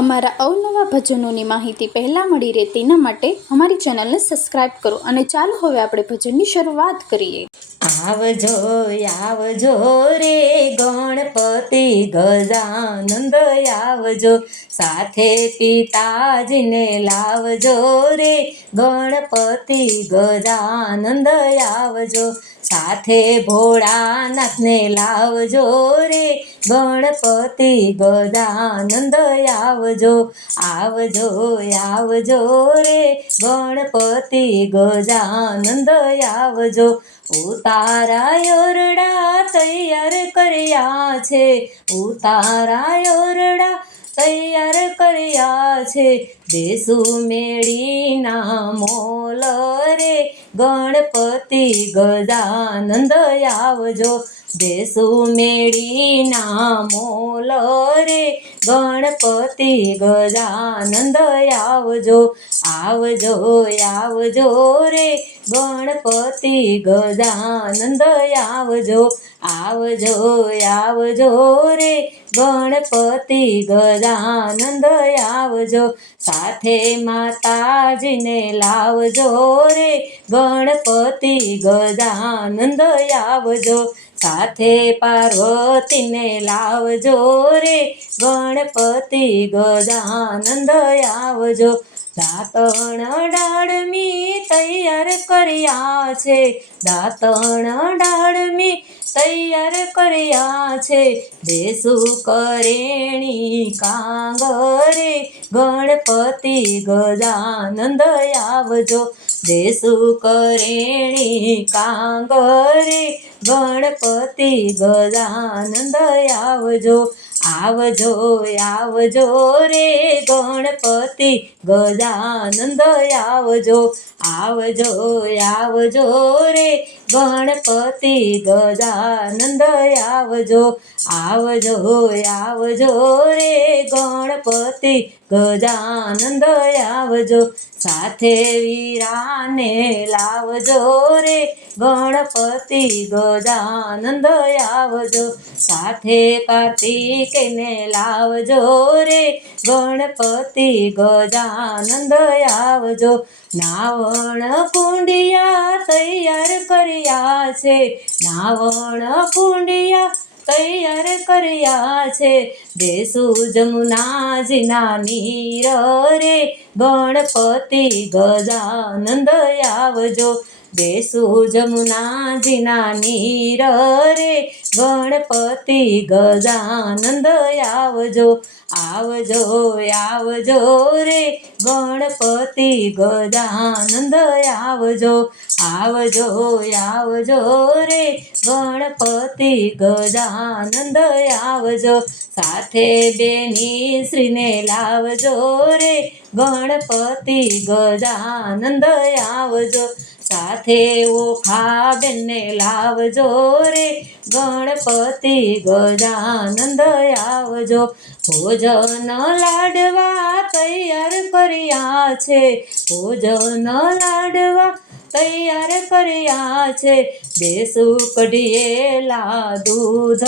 અમારા અવનવા ભજનોની માહિતી પહેલાં મળી રહે તેના માટે અમારી ચેનલને સબસ્ક્રાઈબ કરો અને ચાલો હવે આપણે ભજનની શરૂઆત કરીએ. આવજો આવજો રે ગણપતિ ગજાનંદ આવજો, સાથે પિતાજીને લાવજો રે ગણપતિ ગજાનંદ આવજો, સાથે ભોળાનાથને લાવજો રે ગણપતિ ગજાનંદ આવજો. આવજો આવજો રે ગણપતિ ગજાનંદ આવજો, ઉતારા ઓરડા તૈયાર કર્યા છે, ઉતારા ઓરડા તૈયાર કર્યા છે, દેશું મેળીના મોલ રે ગણપતિ ગજાનંદ આવજો, દેશું મેળીના મોલ રે ગણપતિ ગજાનંદ આવજો. આવજો આવજો રે ગણપતિ ગજાનંદ આવજો, આવજો આવજો રે ગણપતિ ગજાનંદ આવજો, સાથે માતાજીને લાવજો રે ગણપતિ ગજાનંદ આવજો, સાથે પાર્વતીને લાવજો રે ગણપતિ ગજાનંદ આવજો. દાંતણ ડાળમી તૈયાર કર્યા છે, દાંતણ ડાળમી તૈયાર કર્યા છે, દેશું કરેણી કાંગરે ગણપતિ ગજાનંદ આવજો, દેશું કરેણી કાંગરે ગણપતિ ગજાનંદ આવજો. આવજો આવજો રે ગણપતિ ગજાનંદ આવજો, આવજો આવજો રે ગણપતિ ગજાનંદ આવજો, આવજો આવજો રે ગણપતિ ગજાનંદ આવજો, સાથે વીરાને લાવજો રે ગણપતિ ગજાનંદ આવજો, સાથે કાર્તિકને લાવજો રે ગણપતિ ગજાનંદ આવજો. નાવણ કુંડિયા તૈયાર કર્યા છે, નાવણ કુંડિયા તૈયાર કર્યા છે, દેશું જમુનાજીના નીર રે ગણપતિ ગજાનંદ આવજો, દેશું જમુનાજીના નીર રે ગણપતિ ગજાનંદ આવજો. આવજો આવજો રે ગણપતિ ગજાનંદ આવજો, આવજો આવજો રે ગણપતિ ગજાનંદ આવજો, સાથે બેની શ્રીને લાવજો રે ગણપતિ ગજાનંદ આવજો, સાથે ઓખા બેનને લાવજો રે ગણપતિ ગજાનંદ આવજો. ભોજન લાડવા તૈયાર કર્યા છે, ભોજન લાડવા તૈયાર કર્યા છે, દેશું કઢિયેલા દૂધ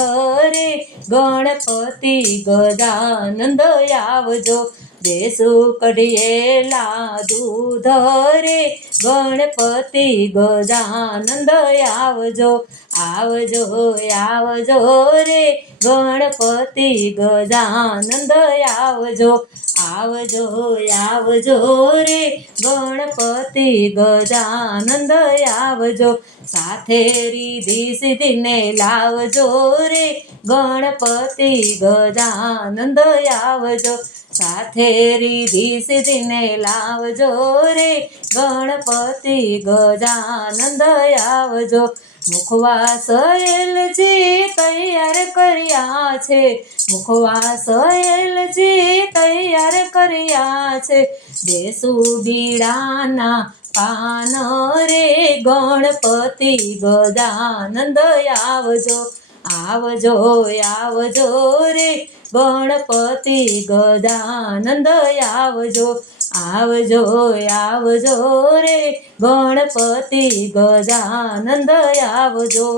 રે ગણપતિ ગજાનંદ આવજો, દેશું કઢિયેલા દૂધ રે ગણપતિ ગજાનંદ આવજો. આવજો આવજો રે ગણપતિ ગજાનંદ આવજો, આવજો આવજો રે ગણપતિ ગજાનંદ આવજો, સાથે રીધિ સિદ્ધિને લાવજો રે ગણપતિ ગજાનંદ આવજો, સાથે રીધિ સિદ્ધિને લાવજો રે ગણપતિ ગજાનંદ આવજો. મુખવાસ એલજી તૈયાર કર્યા છે, મુખવાસ એલજી તૈયાર કર્યા છે, દેશું બીડાના પાન રે ગણપતિ ગજાનંદ આવજો, આવજો આવજો રે ગણપતિ ગજાનંદ આવજો, આવજો આવજો રે ગણપતિ ગજાનંદ આવજો.